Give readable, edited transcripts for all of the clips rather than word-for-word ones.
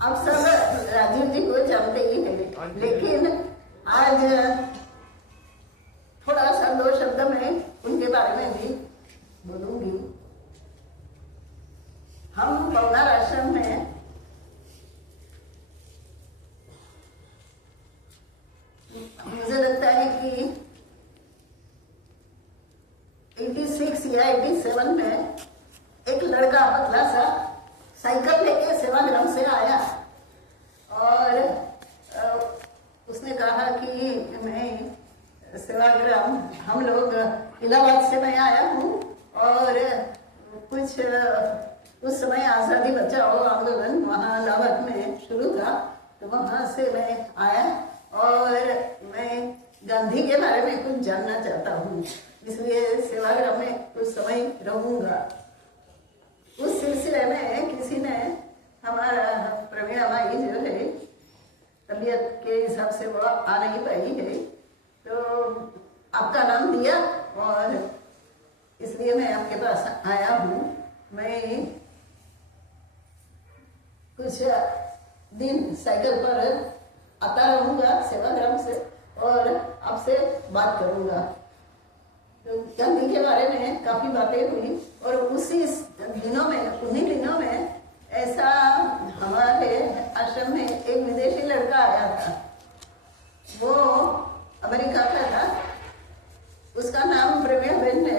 आप सब राजीव जी को जानते ही हैं, लेकिन आज थोड़ा सा दो शब्द में उनके बारे में भी बोलूंगी। हम पवनार आश्रम में मुझे लगता है कि 86 या 87 में एक लड़का पतला सा साइकिल लेके सेवाग्राम से आया और उसने कहा कि मैं सेवाग्राम, हम लोग इलाहाबाद से मैं आया हूँ और कुछ उस समय आज़ादी बचाओ आंदोलन वहाँ इलाहाबाद में शुरू था, तो वहाँ से मैं आया और मैं गांधी के बारे में कुछ जानना चाहता हूँ, इसलिए सेवाग्राम में कुछ समय रहूँगा। उस सिलसिले में किसी ने हमारा प्रवीणा माई जो है तबीयत के हिसाब से वो आ नहीं पाई है, तो आपका नाम दिया और इसलिए मैं आपके पास आया हूँ। मैं कुछ दिन साइकिल पर आता रहूँगा सेवाग्राम से और आपसे बात करूँगा। तो गांधी के बारे में काफी बातें हुई और उसी दिनों में, उन्हीं दिनों में ऐसा हमारे आश्रम में एक विदेशी लड़का आया था। वो अमेरिका का था। उसका नाम प्रवीणा बहन ने,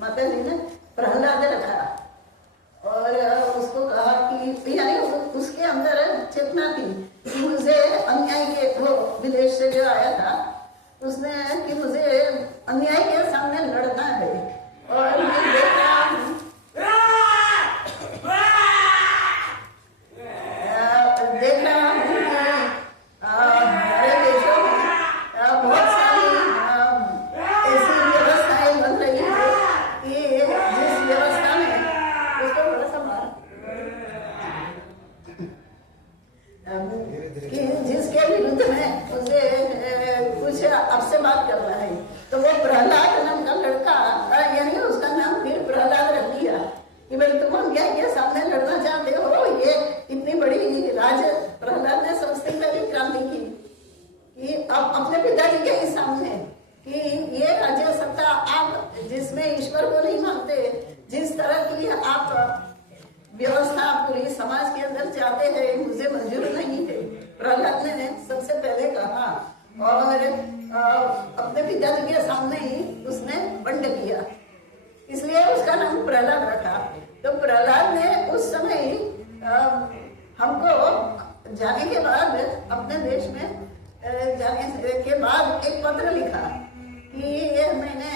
माता जी ने प्रहलाद रखा और उसको कहा कि यानी उसके अंदर चेतना थी कि मुझे अन्याय के, वो विदेश से जो आया था उसने कि मुझे अन्याय के सामने लड़ना है और मैं देख रहा हूँ कि हमारे देशों में बहुत सारी ऐसी व्यवस्थाएं बन रही है कि जिस व्यवस्था में उसको थोड़ा सा मार कि जिसके विरुद्ध में मुझे कुछ आपसे बात करना है, तो वो प्रहलाद नाम का लड़का, यानी उसका नाम फिर प्रहलाद रख दिया कि भाई तुम अन्याय के सामने लड़ना चाहते हो। ये इतनी बड़ी राज प्रहलाद ने सबसे पहली क्रांति की कि अब अपने पिताजी के ही सामने कि ये राज्य सत्ता आप जिसमें ईश्वर को नहीं मानते, जिस तरह की आप व्यवस्था पूरी समाज के अंदर चाहते हैं, मुझे मंजूर नहीं है, प्रहलाद ने सबसे पहले कहा और अपने पिताजी के सामने ही उसने बंड किया, इसलिए उसका नाम प्रहलाद रखा। तो प्रहलाद ने उस समय हमको जाने के बाद, अपने देश में जाने के बाद एक पत्र लिखा कि मैंने,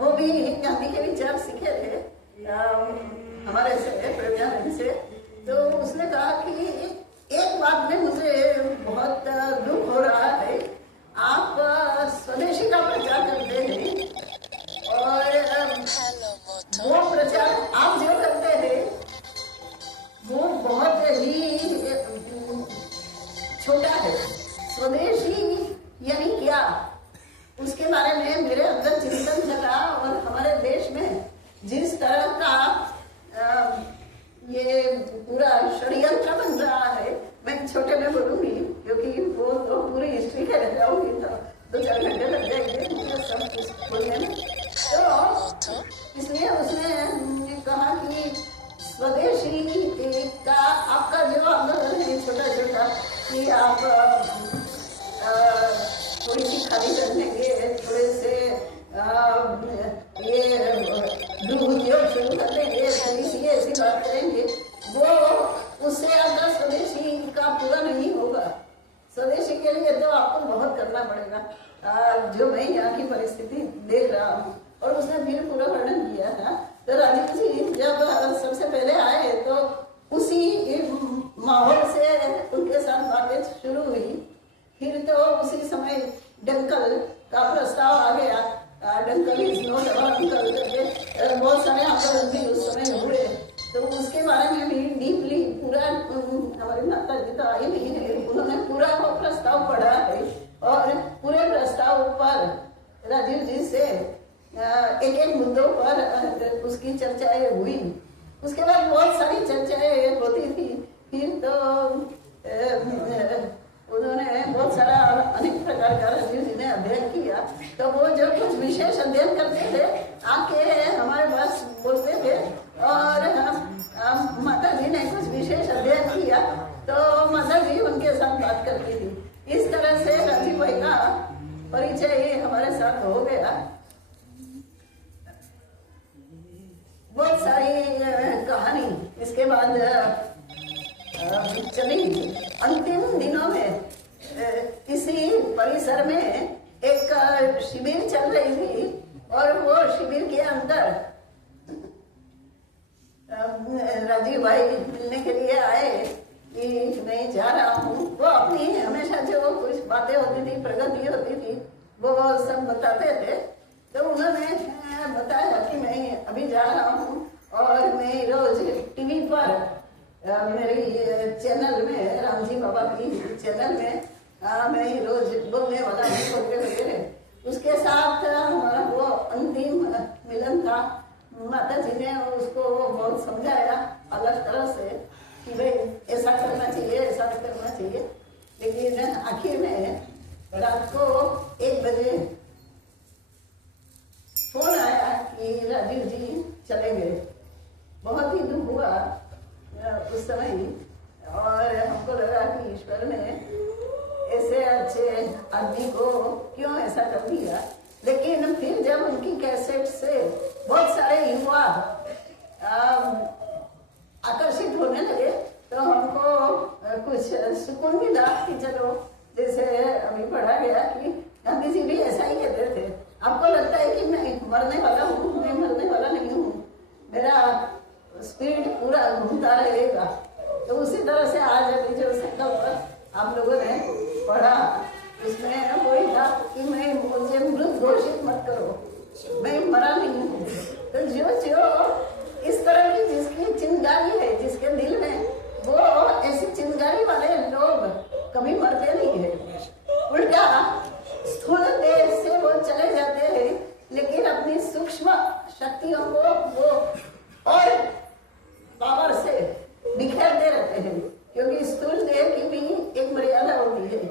वो भी गांधी के विचार सीखे थे हमारे से, प्रवीणा से। तो उसने कहा कि एक बात में मुझे बहुत दुख हो रहा है, आप स्वदेशी का प्रचार करते हैं और वो प्रचार आप जो करते हैं वो बहुत ही छोटा है। स्वदेशी यानी क्या, उसके बारे में मेरे अंदर चिंतन चला और हमारे देश में जिस तरह का ये पूरा षड्यंत्र बन रहा है, मैं छोटे में बोलूंगी क्योंकि वो तो पूरी हिस्ट्री के रह जाऊंगी तो 2-4 घंटे लग जाएंगे मुझे सब कुछ बोलने में। तो इसलिए उसने कहा कि स्वदेशी का आपका जो आंदोलन है छोटा छोटा, कि आप थोड़ी सी खाली कर देंगे, थोड़े से ये गृह उद्योग शुरू कर देंगे, थोड़ी सी ऐसी बात करेंगे, वो उससे आपका स्वदेशी का पूरा नहीं होगा। स्वदेशी के लिए तो आपको बहुत करना पड़ेगा, जो मैं यहाँ की परिस्थिति देख रहा हूँ। और उसने फिर पूरा वर्णन किया था। तो राजीव जी जब सबसे पहले आए तो उसी माहौल से उनके साथ बातचीत शुरू हुई। फिर तो उसी समय डंकल का प्रस्ताव आ गया, Dunkel is not our uncle करके बहुत सारे आंदोलन भी उस समय हुए। तो उसके बारे में भी डीपली पूरा, हमारी माता जी तो आई नहीं है, उन्होंने पूरा वो प्रस्ताव पढ़ा है और पूरे प्रस्ताव पर राजीव जी से एक एक मुद्दों पर उसकी चर्चाएं हुई। उसके बाद बहुत सारी चर्चाएं होती थी। फिर तो अध्ययन करते थे, आके हमारे पास बोलते थे, और माता जी ने कुछ विशेष अध्ययन किया तो माता जी उनके साथ बात करती थी। इस तरह से राजीव भाई का परिचय हमारे साथ हो गया। बहुत सारी कहानी इसके बाद चली। अंतिम दिनों में इसी परिसर में एक शिविर चल रही थी, और वो शिविर के अंदर राजीव भाई मिलने के लिए आए कि मैं जा रहा हूँ। वो अपनी हमेशा जो कुछ बातें होती थी, प्रगति होती थी, वो सब बताते थे। तो उन्होंने बताया कि मैं अभी जा रहा हूँ, और मैं रोज टीवी पर मेरी चैनल में, रामजी बाबा की चैनल में मैं रोज बोलने वाला हूँ वगैरह। उसके साथ हमारा वो अंतिम मिलन था। माता जी ने उसको बहुत समझाया अलग तरह से कि भाई ऐसा करना चाहिए, ऐसा करना चाहिए। लेकिन आखिर में रात को 1 बजे फोन आया कि राजीव जी चले गए। बहुत ही दुख हुआ उस समय, और हमको लगा कि ईश्वर ने ऐसे अच्छे आदमी को क्यों ऐसा कर दिया। लेकिन फिर जब उनकी कैसेट से बहुत सारे युवा आकर्षित होने लगे तो हमको कुछ सुकून मिला कि चलो, जैसे अभी पढ़ा गया कि गांधी जी भी ऐसा ही कहते थे, आपको लगता है कि मैं मरने वाला हूँ, मैं मरने वाला नहीं हूँ, मेरा स्पीड पूरा घूमता रहेगा। तो उसी तरह से आज अभी जो संकल्प आप लोगों ने पढ़ा, उसमें वही था कि मैं मुझे मृत घोषित मत करो, मैं मरा नहीं हूँ। तो जो इस तरह की जिसकी चिंगारी है जिसके दिल में, वो ऐसी चिंगारी वाले लोग कभी मरते नहीं है। उल्टा स्थूल देह से वो चले जाते हैं, लेकिन अपनी सूक्ष्म शक्तियों को वो और पावर से बिखेरते रहते हैं, क्योंकि स्थूल देह की भी एक मर्यादा होती है।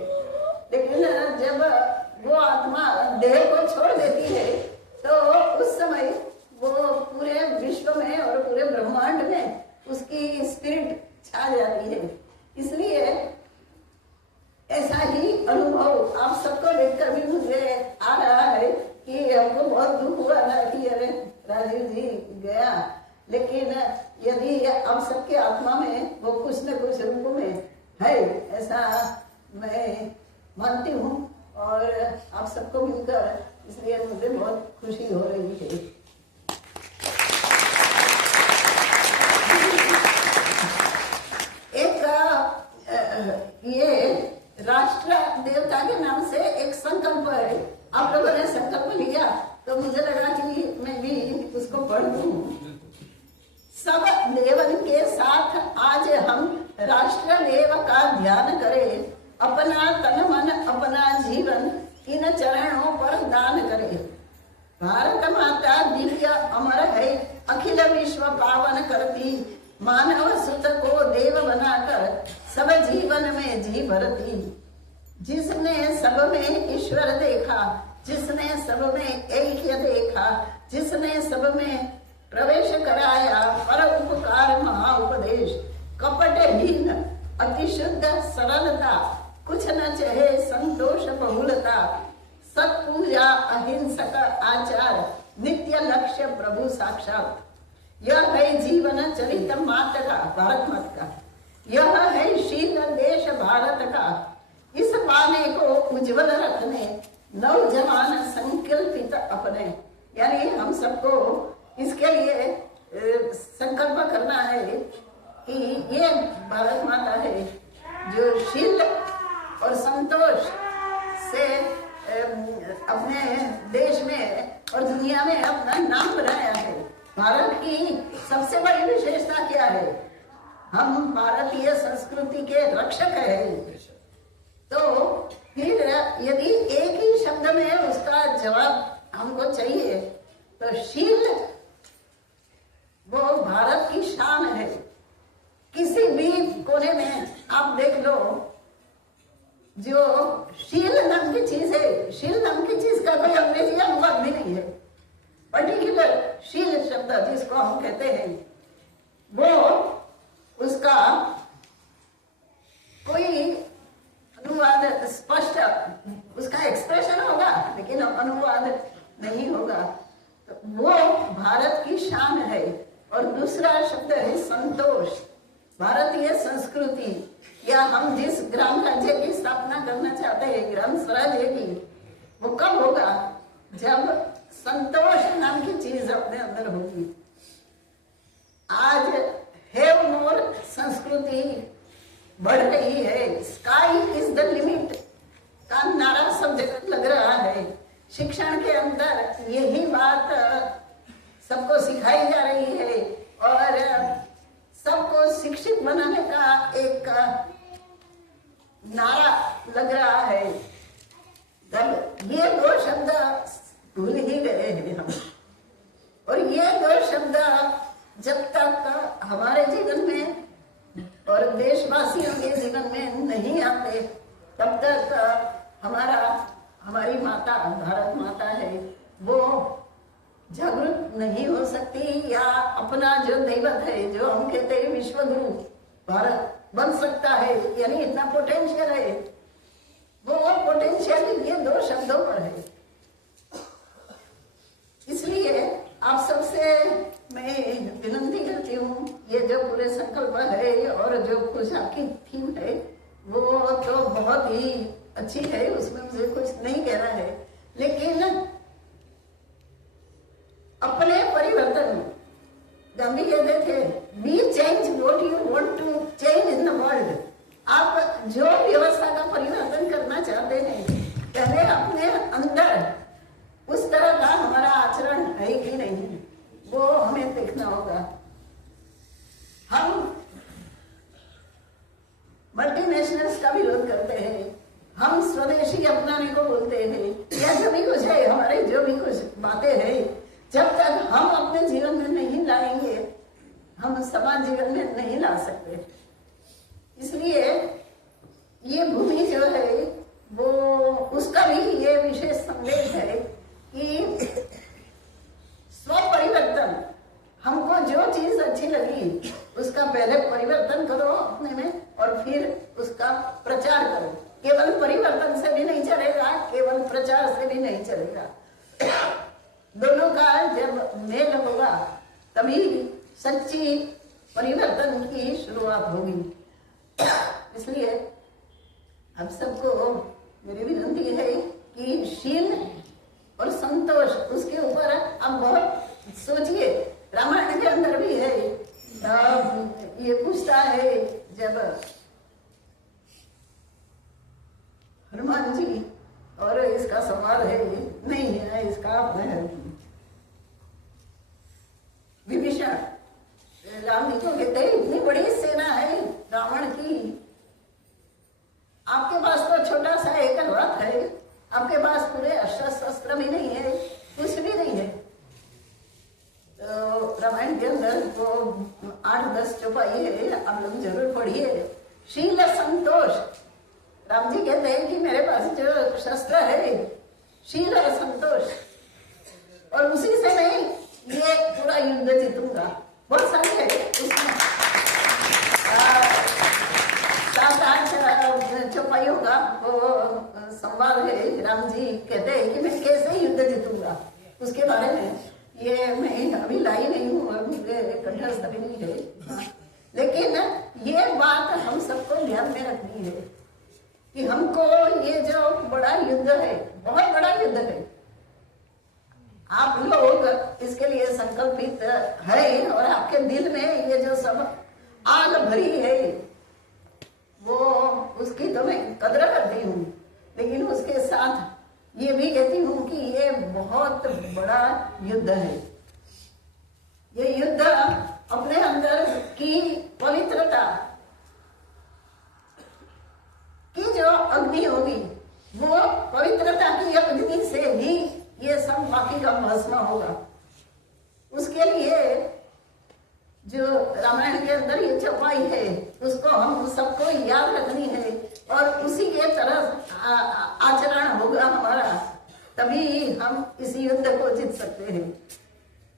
लेकिन जब वो आत्मा देह को छोड़ देती है तो उस समय वो पूरे विश्व में और पूरे ब्रह्मांड में उसकी स्पिरिट छा जाती है। इसलिए ऐसा ही अनुभव आप सबको देखकर भी मुझे आ रहा है कि हमको बहुत दुख हुआ था कि अरे राजीव जी गया। लेकिन यदि आप सबके आत्मा में वो कुछ न कुछ रूप में है, ऐसा मैं मानती हूँ, और आप सबको मिलकर इसलिए मुझे बहुत खुशी हो रही है। ये राष्ट्र देवता के नाम से एक संकल्प है। आप लोगों ने संकल्प लिया तो मुझे लगा कि मैं भी उसको पढ़ दूं। सब देवन के साथ आज हम राष्ट्र देव का ध्यान करें, अपना तन मन अपना जीवन इन चरणों पर दान करें। भारत माता दिव्य अमर है, अखिल विश्व पावन करती, मानव सुत को देव बनाकर सब जीवन में जी भरती। जिसने सब में ईश्वर देखा, जिसने सब में ऐक्य देखा, जिसने सब में प्रवेश कराया पर उपकार महा उपदेश। कपटहीन अति शुद्ध सरलता, कुछ न चाहे संतोष बहुलता। सत्पूजा अहिंसक आचार, नित्य लक्ष्य प्रभु साक्षात। यह है जीवन चरित मात का, भारत मात का। यह है शील देश भारत का। इस पाने को उज्जवल रखने नौजवान संकल्पित अपने। यानी हम सबको इसके लिए संकल्प करना है कि ये भारत माता है जो शील और संतोष से अपने देश में और दुनिया में अपना नाम बनाया है। भारत की सबसे बड़ी विशेषता क्या है? हम भारतीय संस्कृति के रक्षक हैं। तो फिर यदि एक ही शब्द में उसका जवाब हमको चाहिए तो शील वो भारत की शान है। किसी भी कोने में आप देख लो, जो शील नाम की चीज है, शील नाम की चीज का कोई अंग्रेजी अनुवाद भी नहीं है। कहते हैं, वो उसका कोई अनुवाद स्पष्ट उसका एक्सप्रेशन होगा लेकिन अनुवाद नहीं होगा। तो वो भारत की शान है। और दूसरा शब्द है संतोष। भारतीय संस्कृति या हम जिस ग्राम राज्य की स्थापना करना चाहते हैं, ग्राम स्वराज्य की, वो कब होगा? जब संतोष नाम की चीज अपने अंदर होगी। आज हैव मोर संस्कृति बढ़ रही है। स्काई इज द लिमिट का नारा सब जगह लग रहा है। शिक्षण के अंदर यही बात सबको सिखाई जा रही है और सबको शिक्षित बनाने का एक नारा लग रहा है। तब ये दो शब्द भूल ही गए हैं हम। और ये दो शब्द जब तक हमारे जीवन में और देशवासियों के जीवन में नहीं आते, तब तक हमारी माता, भारत माता है, वो जागरूक नहीं हो सकती। या अपना जो दैवत है, जो हम कहते हैं विश्व गुरु, भारत बन सकता है, यानी इतना पोटेंशियल है, वो पोटेंशियल ये दो शब्दों पर है। इसलिए आप सबसे मैं विनती करती हूँ, ये जो पूरे संकल्प है और जो कुछ आपकी थीम है, वो तो बहुत ही अच्छी है, उसमें मुझे कुछ नहीं कहना है। लेकिन अपने परिवर्तन, गांधी कहते थे, be change what you want to change in the world. आप जो व्यवस्था का परिवर्तन करना चाहते हैं, पहले अपने अंदर उस तरह का हमारा आचरण है कि नहीं, वो हमें देखना होगा। हम मल्टीनेशनल्स का विरोध करते हैं, हम स्वदेशी अपनाने को बोलते हैं, या जो भी कुछ है, हमारे जो भी कुछ बातें हैं, जब तक हम अपने जीवन में नहीं लाएंगे, हम समाज जीवन में नहीं ला सकते। इसलिए ये भूमि जो है, वो उसका भी ये विशेष संदेश है कि स्व परिवर्तन, हमको जो चीज अच्छी लगी उसका पहले परिवर्तन करो अपने में और फिर उसका प्रचार करो। केवल परिवर्तन से भी नहीं चलेगा, केवल प्रचार से भी नहीं चलेगा। दोनों का जब मेल होगा तभी सच्ची परिवर्तन की शुरुआत होगी। इसलिए अब सबको मेरी विनती है कि शील और संतोष, उसके ऊपर आप बहुत सोचिए। रामायण के अंदर भी है, ये पूछता है जब हनुमान जी, और इसका सवाल है नहीं है, इसका विभीषण राम जी को कहते हैं, इतनी बड़ी सेना है रावण की, आपके पास तो छोटा सा एक रथ है, आपके पास पूरे अस्त्र शस्त्र भी नहीं है, कुछ भी नहीं है। तो रामायण के अंदर वो 8-10 चौपाई है, आप लोग जरूर पढ़िए। शील संतोष, राम जी कहते हैं कि मेरे पास जो शस्त्र है शील और संतोष, और उसी से मैं ये पूरा युद्ध जीतूंगा। बहुत सारी है उसमें 7-8 चौपाइयों का वो संवाद है। राम जी कहते हैं कि मैं कैसे युद्ध जीतूंगा, उसके बारे में ये मैं अभी लाई नहीं हूँ, अभी कंठस्थ भी नहीं है। लेकिन ये बात हम सबको ध्यान में रखनी है कि हमको ये जो बड़ा युद्ध है, बहुत बड़ा युद्ध है, आप लोग इसके लिए संकल्पित है और आपके दिल में ये जो सब आग भरी है, वो उसकी तो मैं कदर करती हूँ। लेकिन उसके साथ ये भी कहती हूँ कि ये बहुत बड़ा युद्ध है। ये युद्ध अपने अंदर की पवित्रता की जो अग्नि होगी, वो पवित्रता की अग्नि से ही ये सब बाकी का भस्म होगा। उसके लिए जो रामायण के अंदर ये चौपाई है, उसको हम सबको याद रखनी है और उसी के तरफ आचरण होगा हमारा, तभी हम इस युद्ध को जीत सकते हैं।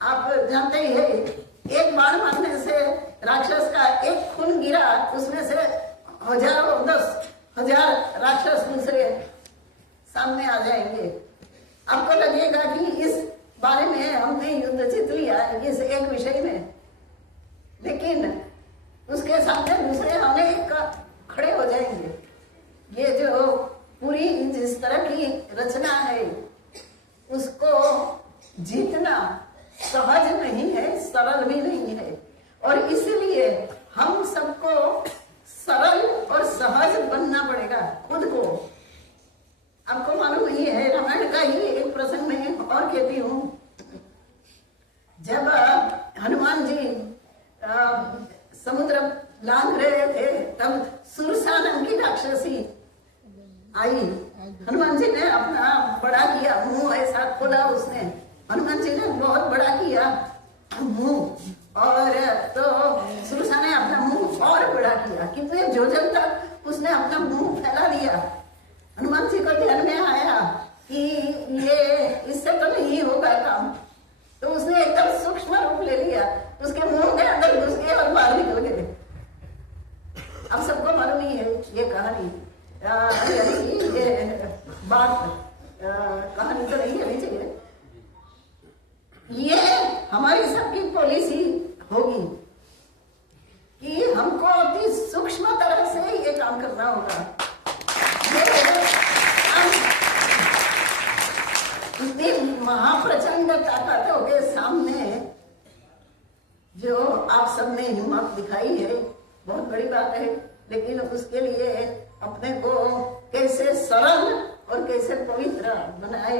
आप जानते ही है, एक तब सुरसा नाम की राक्षसी आई। हनुमान जी ने अपना बड़ा किया मुंह, ऐसा खोला उसने, हनुमान जी ने बहुत बड़ा किया मुंह, और तो सुरसा ने अपना मुंह और बड़ा किया, कितने जोजन तक उसने अपना मुंह फैला दिया। हनुमान जी को ध्यान में आया कि ये इससे तो नहीं होगा काम, तो उसने एकदम सूक्ष्म रूप ले लिया, उसके मुंह के अंदर घुस गए और बाहर निकल गए। अब सबको मालूम ही है ये कहानी, ये बात कहानी तो नहीं कहनी चाहिए। ये हमारी सबकी पॉलिसी होगी कि हमको अति सूक्ष्म तरह से ये काम करना होगा। इतनी महाप्रचंड ताकतों के सामने जो आप सबने हिम्मत दिखाई है, बहुत बड़ी बात है, लेकिन उसके लिए अपने को कैसे सरल और कैसे पवित्र बनाए,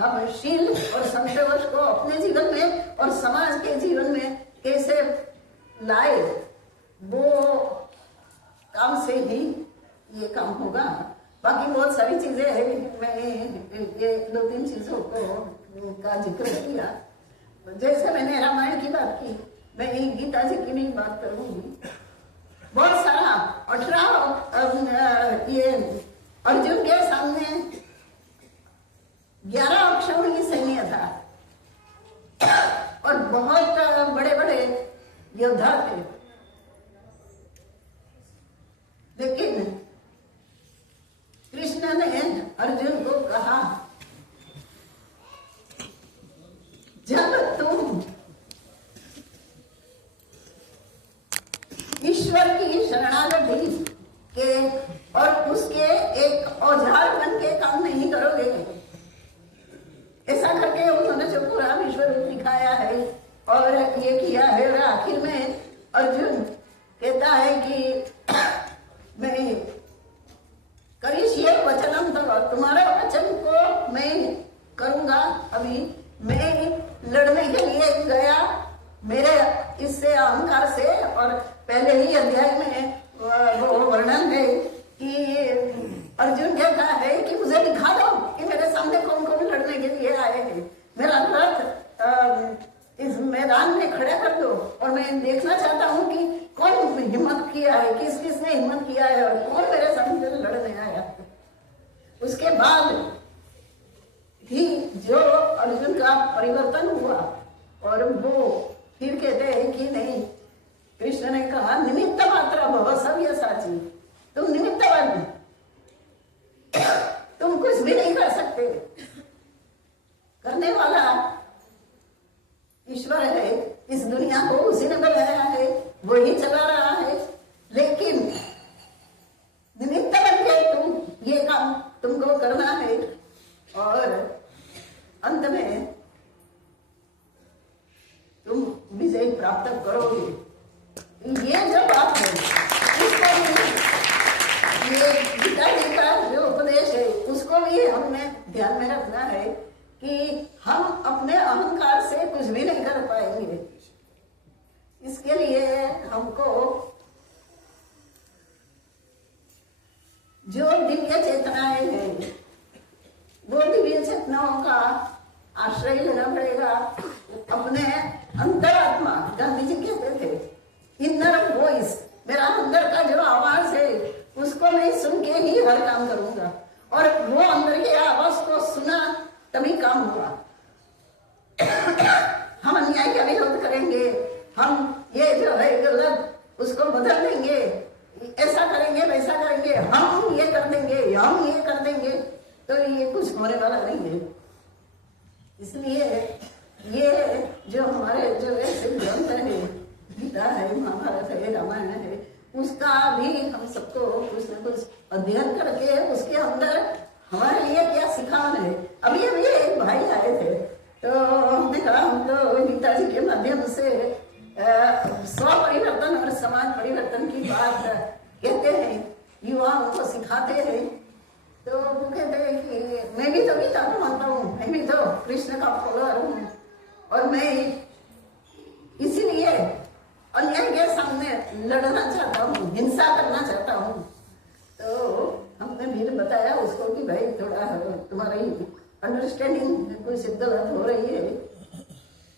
हम शील और संशय को अपने जीवन में और समाज के जीवन में कैसे लाए, वो काम से ही ये काम होगा। बाकी बहुत सारी चीजें हैं, मैं ये 2-3 चीजों को का जिक्र किया। जैसे मैंने रामायण की बात की, मैं गीता जी की भी बात करूंगी। बहुत सारा 18 ये अर्जुन के सामने 11 अक्षौहिणी सैन्य था और बहुत बड़े बड़े योद्धा थे, लेकिन कृष्ण ने अर्जुन को कहा, जब तुम ईश्वर की शरणागति के और उसके एक औजार बन के काम नहीं करोगे, ऐसा करके उन्होंने जो पूरा विश्व रूप दिखाया है और ये किया है, और आखिर में अर्जुन कहता है कि मैं करिष्ये वचनम तव, तुम्हारे वचन को मैं करूंगा। अभी मैं लड़ने के लिए गया, मेरे इससे अहंकार से, और पहले ही अध्याय में वो वर्णन है कि अर्जुन कहता है कि मुझे दिखा दो कि मेरे सामने कौन कौन लड़ने के लिए आए हैं, मेरा रथ इस मैदान में खड़ा कर दो और मैं देखना चाहता हूँ कि कौन हिम्मत किया है, किस किसने हिम्मत किया है और कौन मेरे सामने लड़ने आया। उसके बाद ही जो अर्जुन का परिवर्तन हुआ, और वो फिर कहते हैं कि नहीं, कृष्ण ने कहा निमित्त मात्र भव सव्य साची, तुम निमित्त बन, तुम कुछ भी नहीं कर सकते, करने वाला ईश्वर है, इस दुनिया को उसी ने बनाया है, वो ही चला रहा है, लेकिन निमित्त बन के तुम ये काम तुमको करना है और अंत में तुम विजय प्राप्त करोगे। ये जो बात है, उसको भी ये गीता जी का जो उपदेश है, उसको भी हमें ध्यान में रखना है कि हम अपने अहंकार से कुछ भी नहीं कर पाएंगे। इसके लिए हमको जो दिव्य चेतनाएं हैं, वो दिव्य चेतनाओं का आश्रय लेना पड़ेगा। अपने अंतरात्मा, गांधी जी कहते थे इनर वॉइस, मेरा अंदर का जो आवाज है उसको मैं सुन के ही हर काम करूंगा, और वो अंदर के आवाज को सुना तभी काम होगा। हम अन्याय का विरोध करेंगे, हम ये जो है गलत उसको बदल देंगे, ऐसा करेंगे वैसा करेंगे, हम ये कर देंगे, हम ये कर देंगे, तो ये कुछ होने वाला नहीं है। इसलिए ये जो हमारे जो ऐसे ग्रंथ है, गीता है, महाभारत है, रामायण है, उसका भी हम सबको कुछ न कुछ अध्ययन करके उसके अंदर हमारे लिए क्या सिखाना है। अभी एक भाई आए थे, तो हमने कहा हम तो गीता जी के माध्यम से स्व परिवर्तन और समाज परिवर्तन की बात कहते हैं, युवाओं को सिखाते हैं। तो वो कहते हैं कि मैं भी तो गीता को मानता हूँ, मैं भी तो कृष्ण का फॉलोअर हूँ, और मैं इसीलिए अन्याय के सामने लड़ना चाहता हूँ, हिंसा करना चाहता हूँ। भाई थोड़ा तुम्हारी अंडरस्टैंडिंग कुछ गलत हो रही है।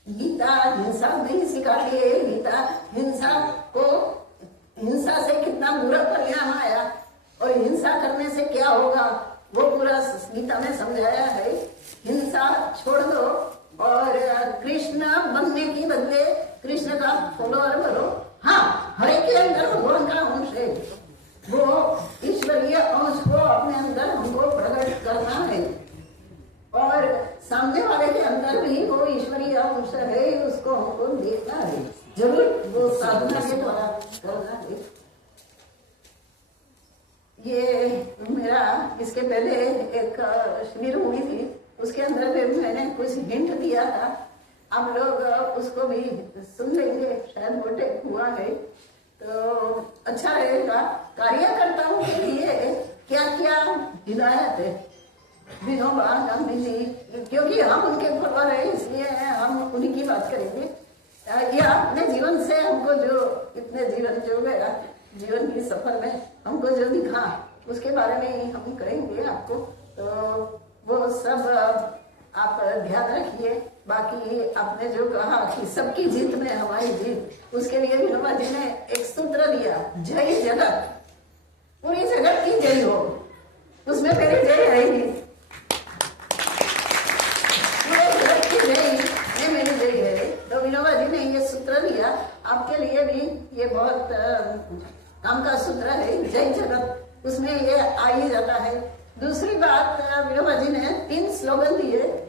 गीता हिंसा नहीं सिखाती है। गीता हिंसा से कितना बुरा परिणाम आया और हिंसा करने से क्या होगा वो पूरा गीता में समझाया है। हिंसा छोड़ दो और कृष्ण बनने की बदले कृष्ण का फॉलोअर बनो। हाँ, हर एक के अंदर भगवान का अंश है, वो ईश्वरीय अंश को अपने अंदर हमको प्रकट करना है और सामने वाले के अंदर भी वो ईश्वरीय अंश है, उसको हमको देखना है। जरूर वो साधना के द्वारा करना है। ये मेरा इसके पहले एक शिविर हुई थी, उसके अंदर भी मैंने कुछ हिंट दिया था। आप लोग उसको भी सुन लेंगे, शायद वो टेक हुआ है तो अच्छा रहेगा। कार्यकर्ताओं के लिए क्या क्या हिदायत है विनोबा गांधी जी, क्योंकि हम उनके फॉलोअर है इसलिए हम उन्हीं की बात करेंगे। ये अपने जीवन से हमको जो इतने जीवन जो गया जीवन की सफर में हमको जो दिखा उसके बारे में ही हम कहेंगे आपको, तो वो सब आप ध्यान रखिए। बाकी आपने जो कहा कि सबकी जीत में हमारी जीत, उसके लिए विनोबा जी ने एक सूत्र दिया, जय जगत, पूरी जगत की जय हो, उसमें मेरी जय रहेगी, पूरे जगत की जय ये मेरी जय है। तो विनोबा जी ने ये सूत्र दिया, आपके लिए भी ये बहुत काम का सूत्र है, जय जगत, उसमें ये आ ही जाता है। दूसरी बात, विनोबा जी ने 3 स्लोगन दिए।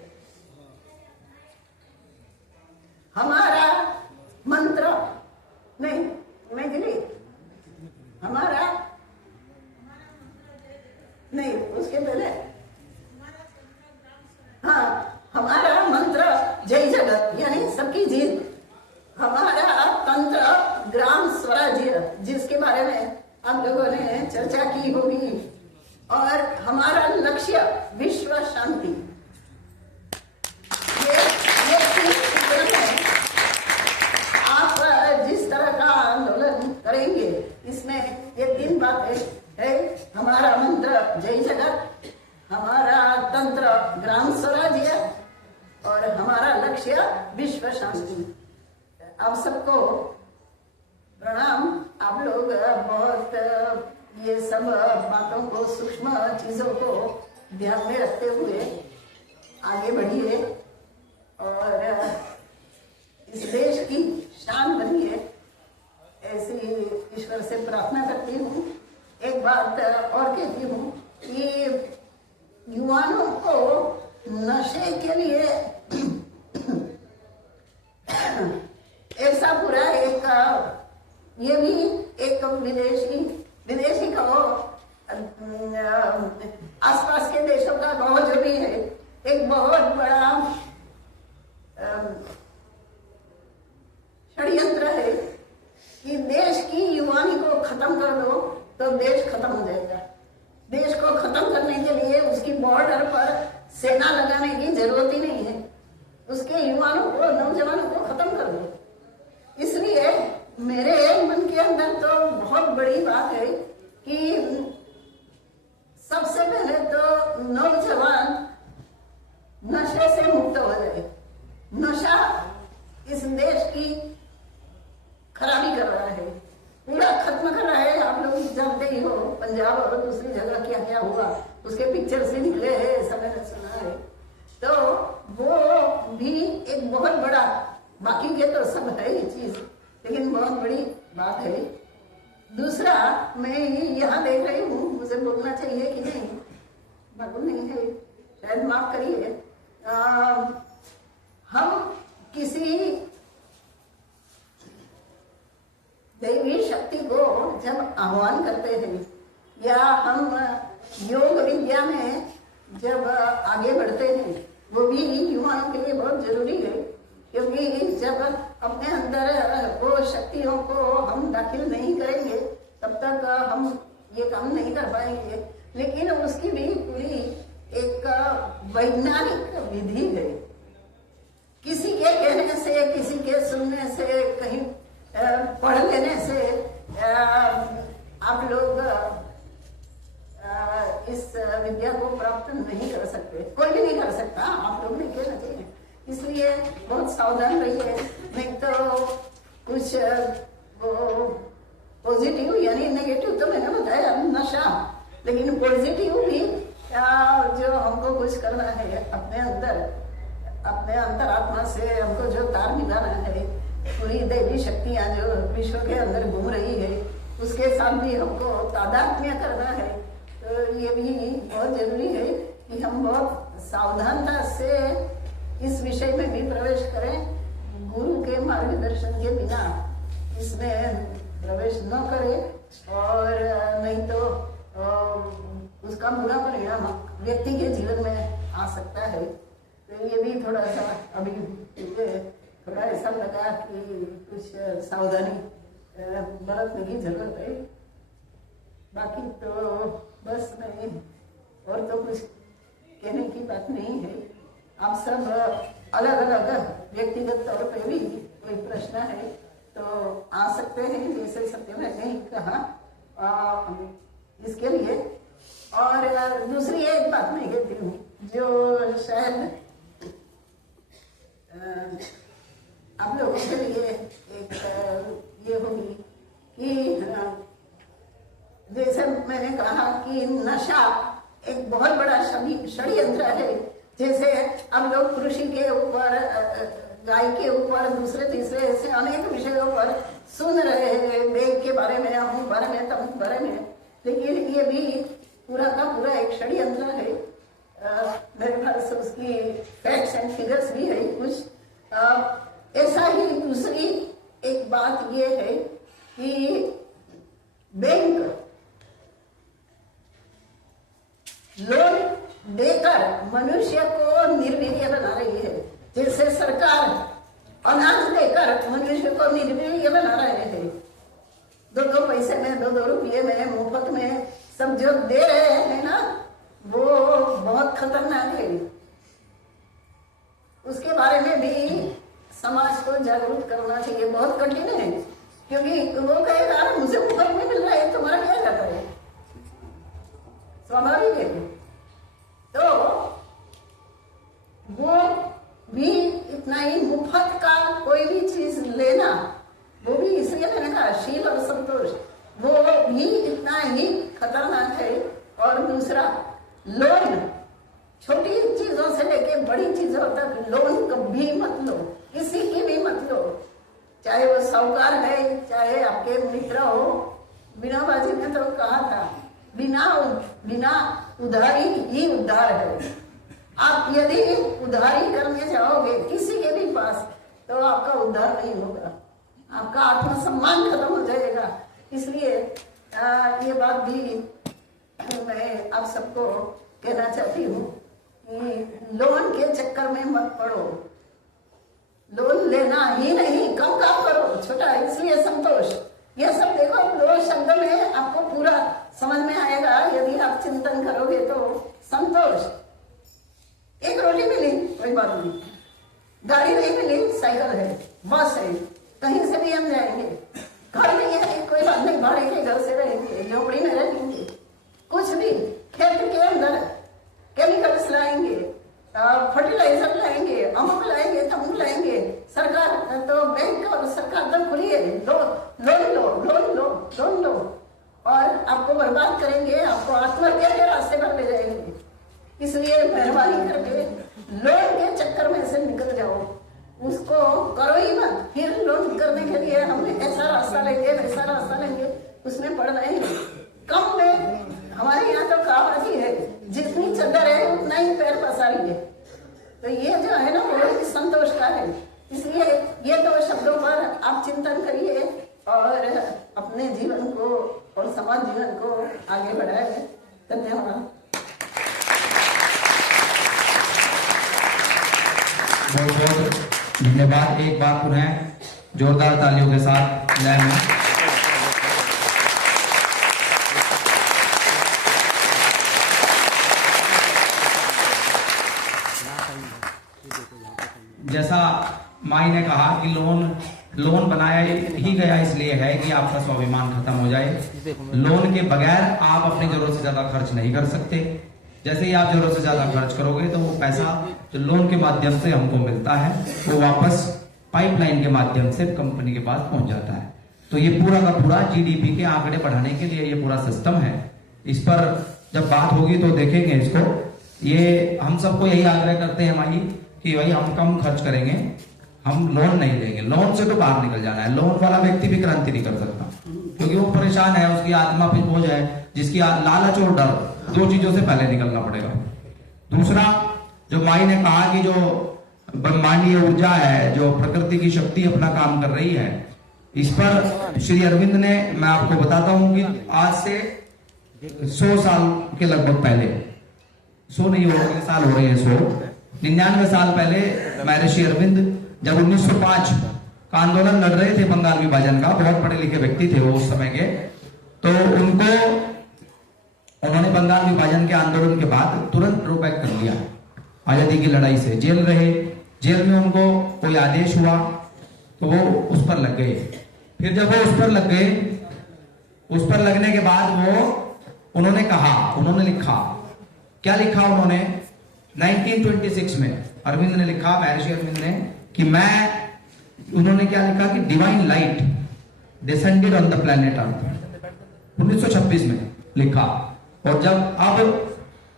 हमारा मंत्र नहीं, मैं गिरी, हमारा नहीं, उसके पहले हाँ, हमारा मंत्र जय जगत यानी सबकी जीत, हमारा तंत्र ग्राम स्वराज्य जिसके बारे में आप लोगों ने चर्चा की होगी, और हमारा लक्ष्य विश्व शांति। ये 3 सूत्र हैं। आप जिस तरह का आंदोलन करेंगे इसमें ये 3 बातें है, हमारा मंत्र जय जगत, हमारा तंत्र ग्राम स्वराज्य और हमारा लक्ष्य विश्व शांति। आप सबको प्रणाम। आप लोग बहुत ये सब बातों को, सूक्ष्म चीजों को ध्यान में रखते हुए आगे बढ़िए और इस देश की शान बनिए, ऐसी ईश्वर से प्रार्थना करती हूँ। एक बात और कहती हूँ कि युवाओं को नशे के लिए ऐसा पूरा एक ये भी एक विदेशी कहो, आसपास के देशों का कहो, जो भी है एक बहुत बड़ा षड्यंत्र है कि देश की युवानी को खत्म कर दो तो देश खत्म हो जाएगा। देश को खत्म करने के लिए उसकी बॉर्डर पर सेना लगाने की जरूरत ही नहीं है, उसके युवाओं को, नौजवानों को खत्म कर दो। इसलिए मेरे मन के अंदर तो बहुत बड़ी बात है कि सबसे पहले तो नौजवान नशे से मुक्त हो जाए। नशा इस देश की खराबी कर रहा है, पूरा खत्म कर रहा है। आप लोग जानते ही हो पंजाब और दूसरी जगह क्या क्या हुआ, उसके पिक्चर से निकले हैं, ऐसा मैंने सुना है। तो वो भी एक बहुत बड़ा, बाकी के तो सब है ये चीज, लेकिन बहुत बड़ी बात है। दूसरा, मैं यहाँ देख रही हूँ, मुझे बोलना चाहिए कि नहीं, मालूम नहीं है, शायद माफ करिए। हम किसी दैवी शक्ति को जब आह्वान करते हैं या हम योग विद्या में जब आगे बढ़ते हैं, वो भी युवाओं के लिए बहुत जरूरी है, क्योंकि जब अपने अंदर वो शक्तियों को हम दाखिल नहीं करेंगे तब तक हम ये काम नहीं कर पाएंगे। लेकिन उसकी भी पूरी एक वैज्ञानिक विधि है। किसी के कहने से, किसी के सुनने से, कहीं पढ़ लेने से आप लोग इस विद्या को प्राप्त नहीं कर सकते, कोई भी नहीं कर सकता, आप लोग ने कहना चाहिए। इसलिए बहुत सावधान रहिए, नहीं तो कुछ वो पॉजिटिव यानी नेगेटिव तो मैंने बताया नशा, लेकिन पॉजिटिव भी जो हमको कुछ करना है अपने अंतरात्मा से हमको जो तार मिलाना है, पूरी दैवी शक्तियां जो विश्व के अंदर घूम रही है उसके साथ भी हमको तादात्म्य करना है। तो ये भी बहुत जरूरी है कि हम बहुत सावधानता से इस विषय में भी प्रवेश करें। गुरु के मार्गदर्शन के बिना इसमें प्रवेश न करें, और नहीं तो उसका बुरा परिणाम व्यक्ति के जीवन में आ सकता है। तो ये भी थोड़ा सा अभी थोड़ा ऐसा लगा कि कुछ सावधानी बरतने की जरूरत है। बाकी तो बस नहीं, और तो कुछ कहने की बात नहीं है। आप सब अलग अलग व्यक्तिगत तौर पे भी कोई प्रश्न है तो आ सकते हैं, जैसे सत्यमेव ने कहा इसके लिए। और दूसरी एक बात मैं कहती हूँ जो शायद आप लोगों के लिए एक ये होगी कि जैसे मैंने कहा कि नशा एक बहुत बड़ा षड्यंत्र है। जैसे अब लोग कृषि के ऊपर, गाय के ऊपर, दूसरे तीसरे ऐसे अनेक विषयों पर सुन रहे हैं, वेद के बारे में, अमुक बारे में, तमुक बारे में, लेकिन ये भी पूरा का पूरा एक षड्यंत्र है। मेरे पास उसकी फैक्ट्स एंड फिगर्स भी है कुछ। ऐसा ही दूसरी एक बात ये है कि बैंक लोन देकर मनुष्य को निर्वीर्य बना रही है, जैसे सरकार अनाज देकर मनुष्य को निर्वीर्य बना रहे हैं। 2 पैसे में, 2 रुपये में, मुफ्त में सब जो दे रहे हैं ना, वो बहुत खतरनाक है। उसके बारे में भी समाज को जागरूक करना चाहिए। बहुत कठिन है, क्योंकि वो कहेगा मुझे मुफ्त में मिल रहा है, तुम्हारा क्या जाता है, स्वाभाविक है। तो वो भी इतना ही मुफ्त का कोई भी चीज लेना, वो भी इसलिए मैंने कहा शील और संतोष, वो भी इतना ही खतरनाक है। और दूसरा लोन, छोटी चीजों से लेके बड़ी चीजों तक लोन कभी मत लो, किसी की भी मत लो, चाहे वो साहूकार है, चाहे आपके मित्र हो। बिना बाजी ने तो कहा था बिना उधारी ही उद्धार है। आप यदि उधारी करने जाओगे किसी के भी पास तो आपका उद्धार नहीं होगा, आपका आत्मसम्मान खत्म हो जाएगा। इसलिए ये बात भी मैं आप सबको कहना चाहती हूँ कि लोन के चक्कर में मत पड़ो। लोन लेना ही नहीं, कम काम करो, छोटा। इसलिए संतोष, ये सब देखो, 2 शब्द में आपको पूरा समझ में आएगा यदि आप चिंतन करोगे। तो संतोष, एक रोटी मिली कोई बात नहीं, गाड़ी नहीं मिली, साइकिल है, बस है, कहीं से भी हम जाएंगे। घर नहीं है, कोई बात नहीं, भाड़े के घर से रहेंगे, झोपड़ी में रहेंगे, कुछ भी, खेत के अंदर केमिकल्स लाएंगे, फर्टिलाइजर लाएंगे, अमुक लाएंगे, तमुक लाएंगे। सरकार तो बैंक और सरकार तो खुली है, लोन लो और आपको बर्बाद करेंगे, आपको आत्महत्या के रास्ते पर ले जाएंगे। इसलिए मेहरबानी करके लोन के चक्कर में से निकल जाओ, उसको करो ही मत। फिर लोन करने के लिए हम ऐसा रास्ता लेंगे, वैसा रास्ता लेंगे, उसमें पड़ रहे हैं। कम में, हमारे यहाँ तो कहावत ही है, जितनी चादर है उतना ही पैर पसारिए। तो ये जो है ना, वो संतोष का है। इसलिए ये 2 शब्दों पर आप चिंतन करिए और अपने जीवन को और समाज जीवन को आगे बढ़ाए। धन्यवाद। बहुत बहुत धन्यवाद। एक बार पुनः जोरदार तालियों के साथ लय में। जैसा माई ने कहा कि लोन लोन बनाया ही गया इसलिए है कि आपका स्वाभिमान खत्म हो जाए। लोन के बगैर आप अपनी जरूरत से ज्यादा खर्च नहीं कर सकते। जैसे ही आप जरूरत से ज्यादा खर्च करोगे तो वो पैसा जो लोन के माध्यम से हमको मिलता है वो वापस पाइपलाइन के माध्यम से कंपनी के पास पहुंच जाता है। तो ये पूरा का पूरा जीडीपी के आंकड़े बढ़ाने के लिए ये पूरा सिस्टम है। इस पर जब बात होगी तो देखेंगे इसको। ये हम सबको यही आग्रह करते हैं माही कि भाई हम कम खर्च करेंगे, हम लोन नहीं लेंगे। लोन से तो बाहर निकल जाना है। लोन वाला व्यक्ति भी क्रांति नहीं कर सकता क्योंकि वो परेशान है, उसकी आत्मा पे बोझ है, जिसकी लालच और डर, दो चीजों से पहले निकलना पड़ेगा। दूसरा, जो माई ने कहा कि जो ब्रह्मांडीय ऊर्जा है, जो प्रकृति की शक्ति अपना काम कर रही है, इस पर श्री अरविंद ने, मैं आपको बताता हूं कि आज से 100 साल के लगभग पहले, 100 नहीं हो रहे साल हो रहे हैं, 199 साल पहले महर्षि अरविंद जब 1905 का आंदोलन लड़ रहे थे बंगाल विभाजन का, बहुत पढ़े लिखे व्यक्ति थे वो उस समय के, तो उन्होंने बंगाल विभाजन के आंदोलन के बाद तुरंत रोबैक कर लिया आजादी की लड़ाई से। जेल रहे, जेल में उनको कोई आदेश हुआ तो वो उस पर लग गए। फिर जब वो उस पर लग गए, उस पर लगने के बाद उन्होंने कहा, उन्होंने लिखा, क्या लिखा उन्होंने 1926 में अरविंद ने लिखा, महर्षि अरविंद ने, कि उन्होंने क्या लिखा कि divine light descended on the planet earth 1926 में लिखा। और जब अब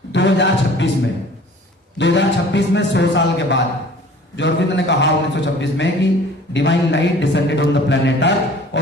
2026 में 100 साल के बाद जो अरविंद ने कहा 1926 में कि divine light descended on the planet earth, और